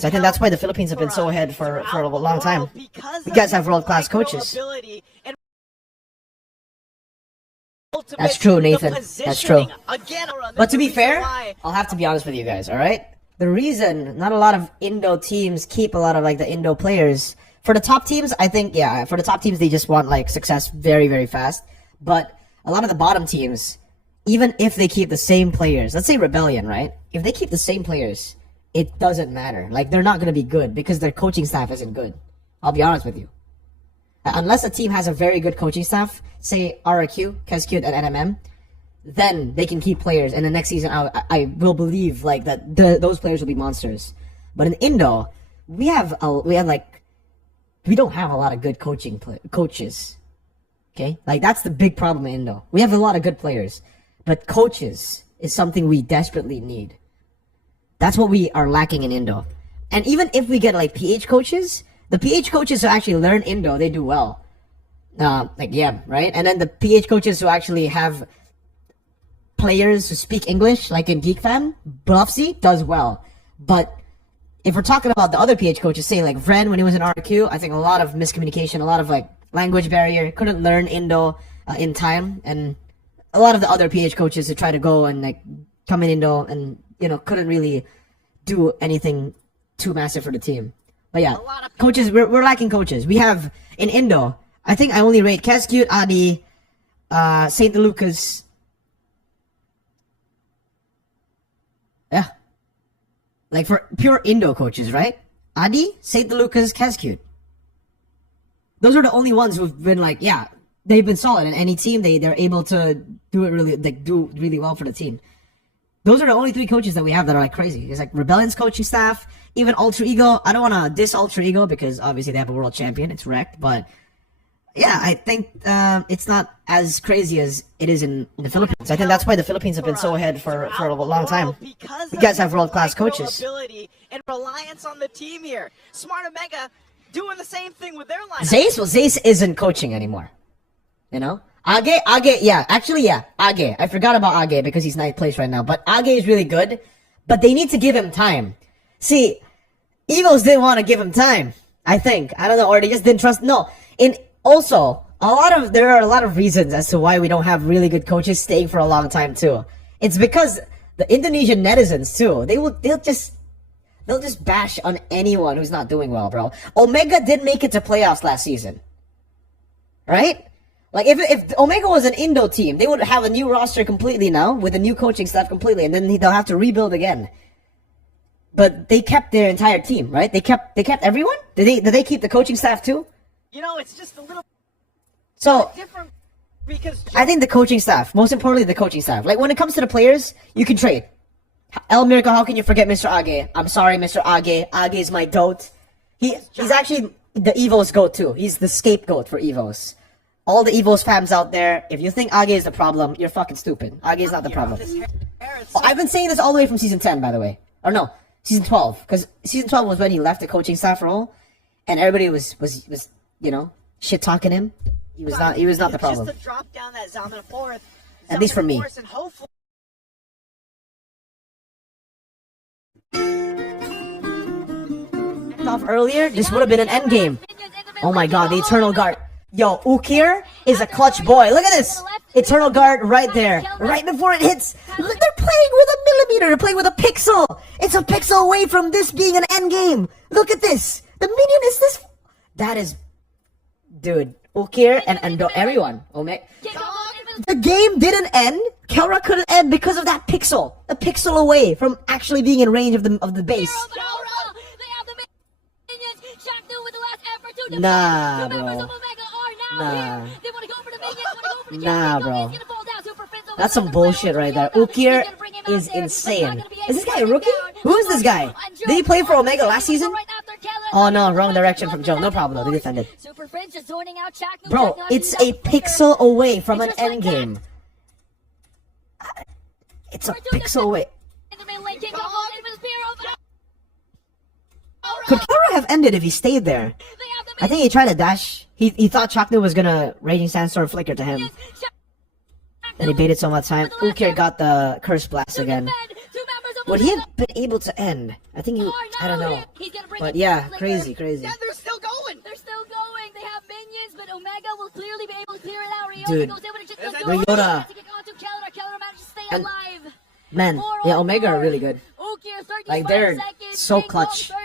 So I think that's why the Philippines have been so ahead for a long time. You guys have world-class coaches. That's true, Nathan. That's true. But to be fair, I'll have to be honest with you guys, alright? The reason not a lot of Indo teams keep a lot of like the Indo players, for the top teams, I think, yeah, for the top teams, they just want like success very, very fast. But a lot of the bottom teams, even if they keep the same players, let's say Rebellion, right? If they keep the same players, it doesn't matter. Like, they're not going to be good because their coaching staff isn't good. I'll be honest with you. Unless a team has a very good coaching staff, say RRQ, KSQ, and NMM, then they can keep players. And the next season, I will believe like that those players will be monsters. But in Indo, we don't have a lot of good coaches. Okay, like that's the big problem in Indo. We have a lot of good players, but coaches is something we desperately need. That's what we are lacking in Indo. And even if we get like PH coaches, the PH coaches who actually learn Indo, they do well. Like yeah, right? And then the PH coaches who actually have players who speak English, like in GeekFam, Buffsy does well. But if we're talking about the other PH coaches, say like Vren when he was in RQ, I think a lot of miscommunication, a lot of like language barrier, couldn't learn Indo in time, and a lot of the other PH coaches who try to go and like come in Indo and couldn't really do anything too massive for the team. But yeah, coaches, we're lacking coaches. We have in Indo, I think I only rate KSQ, Adi, St. Lucas. Yeah. Like for pure Indo coaches, right? Adi, St. Lucas, KSQ. Those are the only ones who've been like, yeah, they've been solid in any team. They're able to do it really well for the team. Those are the only three coaches that we have that are like crazy. It's like Rebellion's coaching staff, even Ultra Ego. I don't want to diss Ultra Ego because obviously they have a world champion. It's wrecked, but yeah, I think it's not as crazy as it is in the Philippines. I think that's why the Philippines have been so ahead for a long time. You guys have world-class coaches. And reliance on the team here. Smart Omega doing the same thing with their lineup. Zace isn't coaching anymore. Age, yeah. Actually, yeah. Age. I forgot about Age because he's 9th place right now. But Age is really good. But they need to give him time. See, Evos didn't want to give him time. I think. I don't know. Or they just didn't trust. No. Also, there are a lot of reasons as to why we don't have really good coaches staying for a long time too. It's because the Indonesian netizens too. They'll just bash on anyone who's not doing well, bro. Omega did make it to playoffs last season. Right? Like, if Omega was an Indo team, they would have a new roster completely now, with a new coaching staff completely, and then they'll have to rebuild again. But they kept their entire team, right? They kept everyone? Did they keep the coaching staff too? It's just a little different because I think the coaching staff, most importantly the coaching staff. Like, when it comes to the players, you can trade. Mirko, how can you forget Mr. Age? I'm sorry, Mr. Age. Age is my goat. He's actually the Evos goat too. He's the scapegoat for Evos. All the Evos fans out there, if you think Age is the problem, you're fucking stupid. Age is not the problem. I've been saying this all the way from season 10, by the way. Or no, season 12. Because season 12 was when he left the coaching staff role, and everybody was shit talking him. He was not the problem. Just to drop down that Zaman fourth. At least for me. Off earlier, this would have been an end game. Oh my god, the Eternal Guard. Yo, Ukir is a clutch boy. Look at this. Eternal Guard right there. Right before it hits. They're playing with a millimeter. They're playing with a pixel. It's a pixel away from this being an end game. Look at this. The minion is this. That is... Dude, Ukir and everyone. Omega. The game didn't end. Kelra couldn't end because of that pixel. A pixel away from actually being in range of the base. Nah, bro. Nah, bro. That's some bullshit right there. Ukir is insane. Is this guy a rookie? Who is this guy? Did he play for Omega last season? Oh no, wrong direction from Joe. No problem though, they defended. Bro, it's a pixel away from an endgame. It's a pixel away. Could Kelra have ended if he stayed there? I think he tried to dash. He thought Chaknu was gonna Raging Sandstorm flicker to him. Then he baited so much time. Ukir got the Curse Blast again. Would he have been able to end? I think he. I don't know. But yeah, crazy. Yeah, they're still going. They're still going. They have minions, but Omega will clearly be able to clear it out. Ryota Dude. goes in with a just Ryota. to kick onto Keller. Keller manages to stay And- alive. Man, yeah, Omega are really good. Okay, 35 Like, they're seconds. so King clutch. Kong,